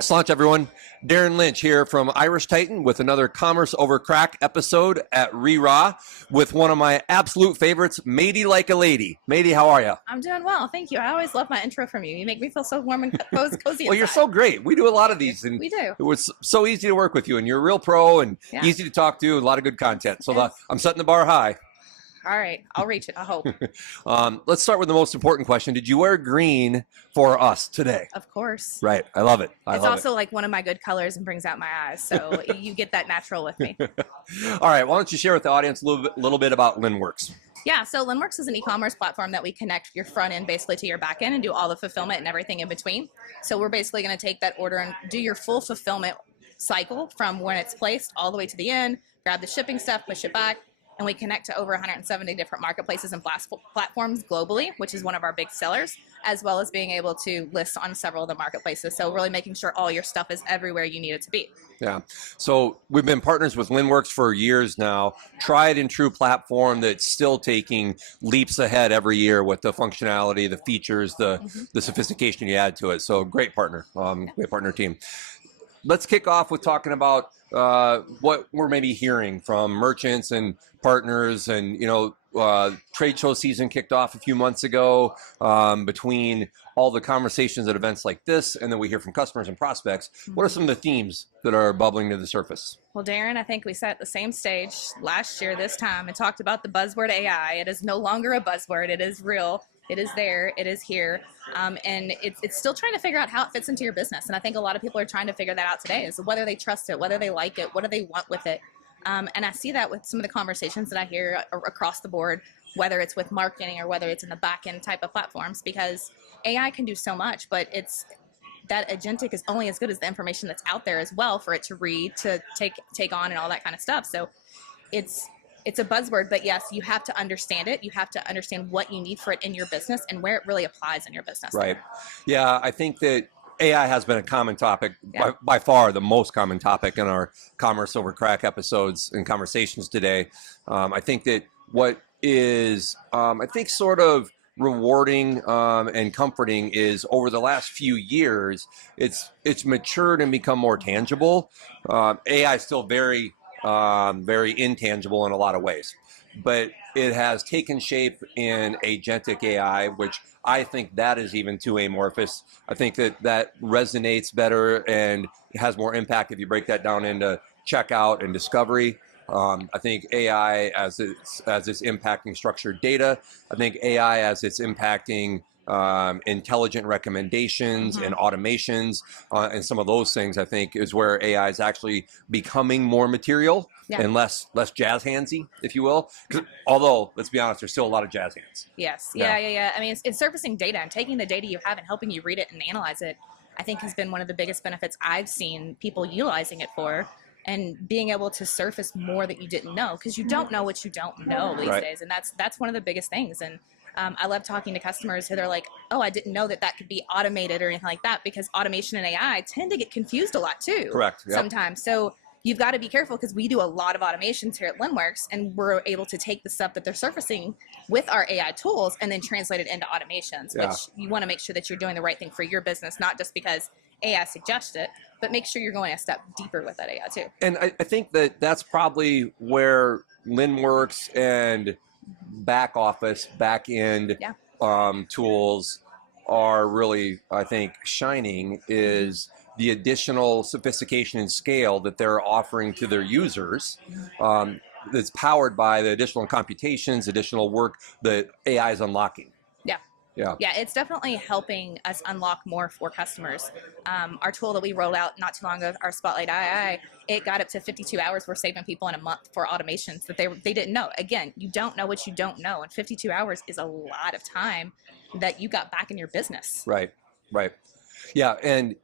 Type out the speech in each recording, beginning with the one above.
Slant everyone. Darren Lynch here from Irish Titan with another Commerce Over Crack episode at Re-Raw with one of my absolute favorites, Mady like a lady. Mady, how are you? I'm doing well, thank you. I always love my intro from you. You make me feel so warm and cozy. Well, you're so great. We do a lot of these, and we do. It was so easy to work with you, and you're a real pro and easy to talk to. A lot of good content. So I'm setting the bar high. All right, I'll reach it, I hope. Let's start with the most important question. Did you wear green for us today? Of course. Right. I love it. It's also like one of my good colors and brings out my eyes, so you get that natural with me. All right. Why don't you share with the audience a little bit about Linnworks? Yeah, so Linnworks is an e-commerce platform that we connect your front end basically to your back end and do all the fulfillment and everything in between. So we're basically going to take that order and do your full fulfillment cycle from when it's placed all the way to the end, grab the shipping stuff, push it back, and we connect to over 170 different marketplaces and platforms globally, which is one of our big sellers, as well as being able to list on several of the marketplaces. So really making sure all your stuff is everywhere you need it to be. Yeah. So we've been partners with Linnworks for years now. Tried and true platform that's still taking leaps ahead every year with the functionality, the features, the sophistication you add to it. So great partner, great partner team. Let's kick off with talking about what we're maybe hearing from merchants and partners, and trade show season kicked off a few months ago. Between all the conversations at events like this, and then we hear from customers and prospects, what are some of the themes that are bubbling to the surface? Well, Darren, I think we sat at the same stage last year this time and talked about the buzzword AI. It is no longer a buzzword. It is real. It is there. It is here. And it's still trying to figure out how it fits into your business. And I think a lot of people are trying to figure that out today, is whether they trust it, whether they like it, what do they want with it. And I see that with some of the conversations that I hear across the board, whether it's with marketing or whether it's in the back end type of platforms, because AI can do so much, but that agentic is only as good as the information that's out there as well for it to read, to take on, and all that kind of stuff. So it's a buzzword, but yes, you have to understand it. You have to understand what you need for it in your business and where it really applies in your business. Right. Yeah, I think that AI has been a common topic, by far the most common topic in our Commerce Over Crack episodes and conversations today. I think that what is, I think, sort of rewarding and comforting is over the last few years, it's matured and become more tangible. AI is still very intangible in a lot of ways, but it has taken shape in agentic AI, which I think that is even too amorphous. I think that resonates better and has more impact if you break that down into checkout and discovery. I think AI as it's impacting structured data. I think AI as it's impacting intelligent recommendations and automations, and some of those things, I think, is where AI is actually becoming more material and less jazz handsy, if you will. Although, let's be honest, there's still a lot of jazz hands. Yes. Yeah. I mean, it's surfacing data and taking the data you have and helping you read it and analyze it, I think has been one of the biggest benefits I've seen people utilizing it for. And being able to surface more that you didn't know, because you don't know what you don't know these days, and that's one of the biggest things. And I love talking to customers who they're like, "Oh, I didn't know that could be automated or anything like that," because automation and AI tend to get confused a lot too. Correct. Yep. Sometimes, so you've got to be careful, because we do a lot of automations here at Linnworks, and we're able to take the stuff that they're surfacing with our AI tools and then translate it into automations. Which you want to make sure that you're doing the right thing for your business, not just because AI suggests it, but make sure you're going a step deeper with that AI too. And I think that's probably where Linnworks and back office, back end tools are really, I think, shining, is the additional sophistication and scale that they're offering to their users. That's powered by the additional computations, additional work that AI is unlocking. Yeah, it's definitely helping us unlock more for customers. Our tool that we rolled out not too long ago, our Spotlight AI, it got up to 52 hours. We're saving people in a month for automations that they didn't know. Again, you don't know what you don't know, and 52 hours is a lot of time that you got back in your business. Right. Yeah, and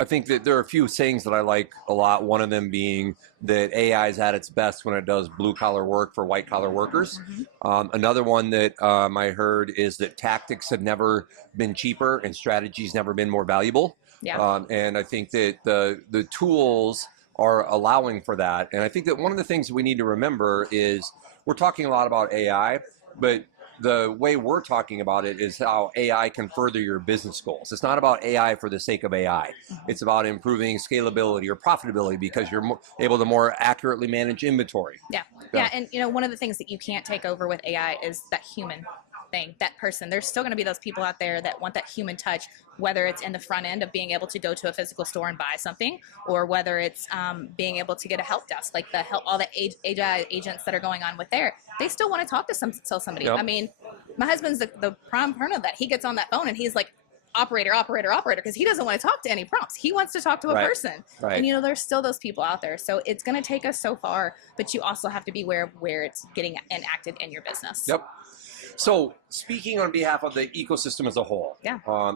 I think that there are a few sayings that I like a lot. One of them being that AI is at its best when it does blue-collar work for white-collar workers. Another one that I heard is that tactics have never been cheaper and strategies never been more valuable. And I think that the tools are allowing for that. And I think that one of the things we need to remember is we're talking a lot about AI, but the way we're talking about it is how AI can further your business goals. It's not about AI for the sake of AI. It's about improving scalability or profitability because you're able to more accurately manage inventory. Yeah, and one of the things that you can't take over with AI is that human thing, that person. There's still going to be those people out there that want that human touch, whether it's in the front end of being able to go to a physical store and buy something, or whether it's being able to get a help desk, like all the AI agents that are going on with there. They still want to talk to somebody. Yep. I mean, my husband's the prime part of that. He gets on that phone and he's like, operator, because he doesn't want to talk to any prompts. He wants to talk to a person. Right. And there's still those people out there. So it's going to take us so far, but you also have to be aware of where it's getting enacted in your business. Yep. So speaking on behalf of the ecosystem as a whole,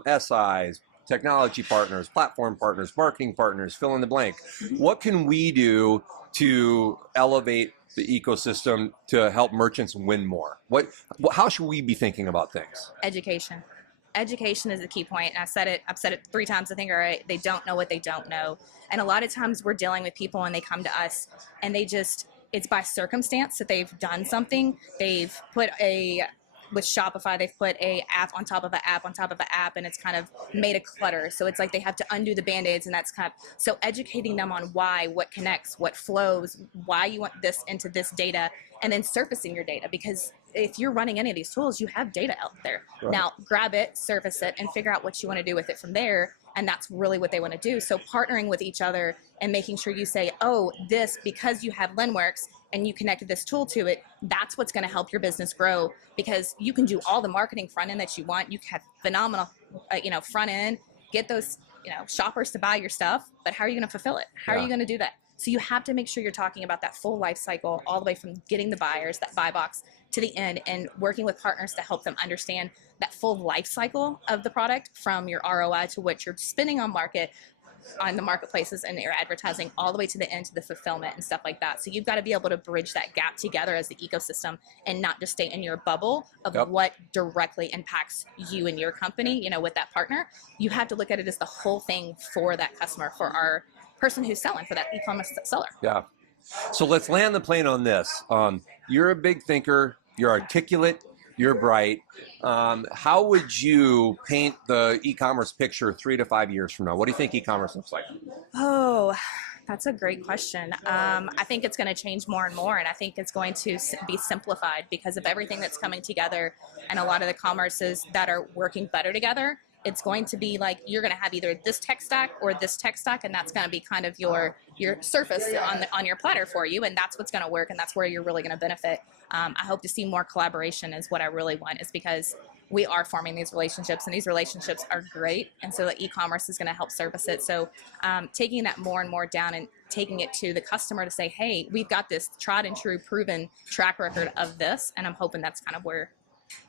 SIs, technology partners, platform partners, marketing partners, fill in the blank. What can we do to elevate the ecosystem to help merchants win more? How should we be thinking about things? Education. Education is the key point, and I've said it 3 times, I think. All right, they don't know what they don't know, and a lot of times we're dealing with people and they come to us and it's by circumstance that they've done something. They've put with Shopify, they've put a app on top of an app on top of an app, and it's kind of made a clutter. So it's like they have to undo the Band-Aids, and that's so educating them on why, what connects, what flows, why you want this into this data, and then surfacing your data. Because if you're running any of these tools, you have data out there. Right. Now, grab it, surface it, and figure out what you want to do with it from there. And that's really what they want to do. So partnering with each other and making sure you say, oh, this, because you have Linnworks and you connected this tool to it, that's what's going to help your business grow, because you can do all the marketing front end that you want. You can have phenomenal, front end, get those, shoppers to buy your stuff, but how are you going to fulfill it? How are you going to do that? So you have to make sure you're talking about that full life cycle, all the way from getting the buyers, that buy box, to the end, and working with partners to help them understand that full life cycle of the product, from your ROI to what you're spending on the marketplaces and your advertising, all the way to the end to the fulfillment and stuff like that. So you've got to be able to bridge that gap together as the ecosystem and not just stay in your bubble of what directly impacts you and your company, with that partner. You have to look at it as the whole thing for that customer, for our person who's selling, for that e-commerce seller. Yeah. So let's land the plane on this. You're a big thinker, you're articulate, you're bright. How would you paint the e-commerce picture 3 to 5 years from now? What do you think e-commerce looks like? Oh, that's a great question. I think it's going to change more and more, and I think it's going to be simplified because of everything that's coming together, and a lot of the commerces that are working better together. It's going to be like you're going to have either this tech stack or this tech stack, and that's going to be kind of your surface on your platter for you, and that's what's going to work, and that's where you're really going to benefit. I hope to see more collaboration is what I really want, is because we are forming these relationships, and these relationships are great, and so the e-commerce is going to help service it. So taking that more and more down and taking it to the customer to say, hey, we've got this tried and true proven track record of this, and I'm hoping that's kind of where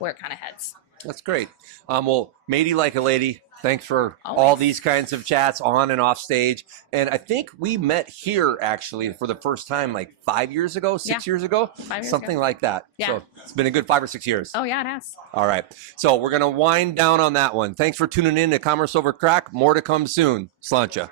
it kind of heads. That's great. Well, Mady like a lady, thanks for all these kinds of chats on and off stage. And I think we met here actually for the first time like 5 years ago, 6 years ago, 5 years something ago. like that. Yeah. So it's been a good 5 or 6 years. Oh, yeah, it has. All right. So we're going to wind down on that one. Thanks for tuning in to Commerce Over Crack. More to come soon. Sláinte.